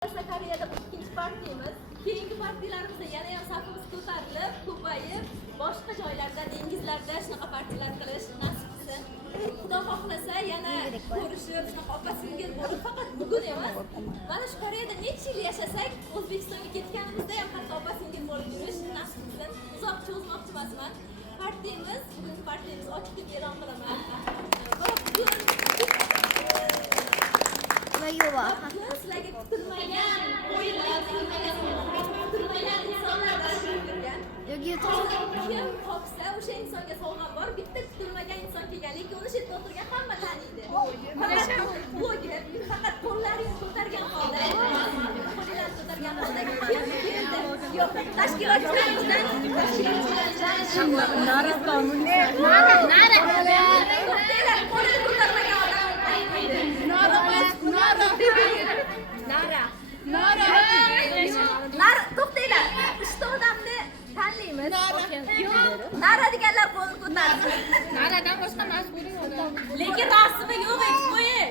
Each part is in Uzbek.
Koreyada bu ikkinchi partiyamiz. Keyingi partiyalarimizni yana ham safimiz ko'tarilib, ko'payib, boshqa joylarda, dengizlarda shunaqa partiyalar qilish nasib qilsin. Xudo xohlasa yana ko'rishib, shunaqa opa-singil bo'lib, faqat bugun emas. Mana shu Koreyada necha yil yashasak, O'zbekistonga ketganimizda ham hatto opa-singil bo'lib yurish nasib qilsin. Uzoq cho'zmoqchi emasman. Partiyamiz, bugungi partiyamiz ochiq deb e'lon qilaman. Sizlarga kutilmagan o'yinlar, kutilmagan insonlar tashrif buyurgan. Kim topsa o'sha insonga sovg'a bor. Bitta kutilmagan inson kelgan, lekin uni chetda o'tirgan hamma taniydi. Bloger, faqat qo'llaringizni ko'targan holda, qo'llaringizni ko'targan holda kim keldi? Yo'q, tashkilotchilarimizdan Nara qonuni. Nara. Qo'lini ko'tarmagan odam taniydi. Nara, to'xtanglar. Uchta odamni tanlaymiz. Nara deganlar qo'lni ko'tarsin. Naradan boshqa mashhuriy odam. Lekin rasmi yo'q, qo'ying.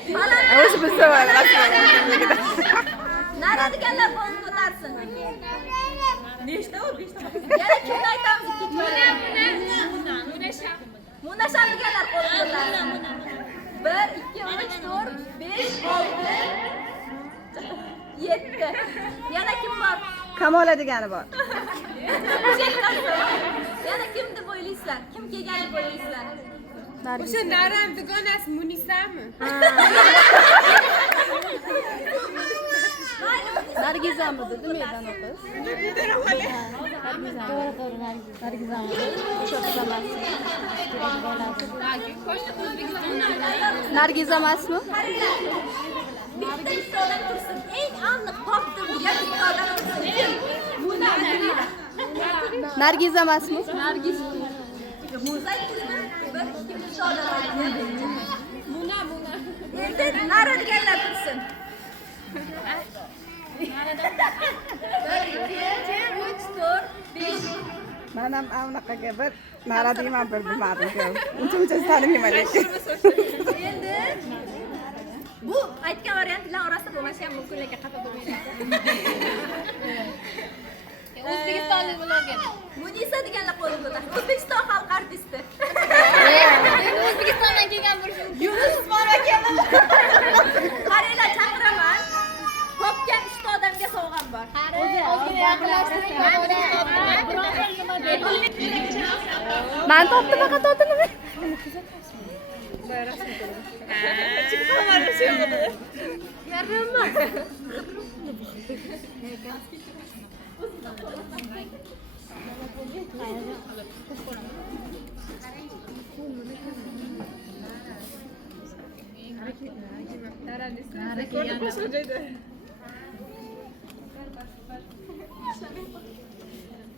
O'sha bizda bor rasmi. Nara deganlar qo'lni ko'tarsin. Nechta u? 5 ta. Yana kimni aytamiz? Munasham deganlar qo'lni ko'tarsin. 1, 2, 3, 4, 5, 6, 7. Yana kim bor? Kamola degani bor. Yana kim deb o'ylaysizlar? Kim kelgan deb o'ylaysizlar? O'sha Naram dugonasi Munisami? Nargizami dedi meydan o'qiz. Nargizami. Nargiz emasmi? Bitta odam tursin. Eng aniq topdim degan bitta odam tursin. Buni Nargiz emasmi? Nargiz. Mozaikni 1, 2, 3 odam aytgan. Muna. Endi Nara deganlar tursin. 1, 2, 3, 4, 5. Men ham anaqaga bir Nara deyman bir bilmadim. Uncha tanimayman lekin. Endi bu aytgan variantlar orasida bo'lmasa ham mumkin, lekin xafa bo'lmaysiz. O'zbekistonlik bloger. Munisa deganlar qo'lni ko'tardi. O'zbekiston xalq artisti. O'zbekistondan kelgan bo'lishi mumkin. Yunus Usmon akamiz. Qaranglar, chaqiraman. Topgan 3 ta odamga sovg'am bor. Ozgina yaqinlashtiring. Men topdim faqat otini.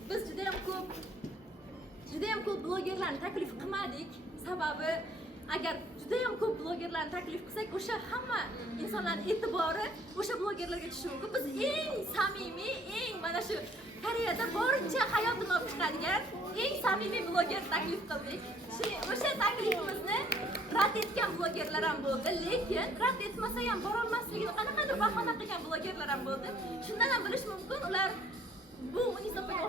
Biz juda ham ko'p blogerlarni taklif qilmadik. Sababi agar juda ham ko'p blogerlarni taklif qilsak, o'sha hamma insonlarning e'tibori o'sha blogerlarga tushishi mumkin. Biz eng samimiy, eng mana shu Koreyada borincha hayotini olib chiqadigan eng samimiy bloger taklif qildik. O'sha taklifimizni rad etgan blogerlar ham bo'ldi, lekin rad etmasa ham borolmasligini qanaqadir bahona qilgan blogerlar ham bo'ldi. Shundan ham bilish mumkin, ular bu Munisa opaga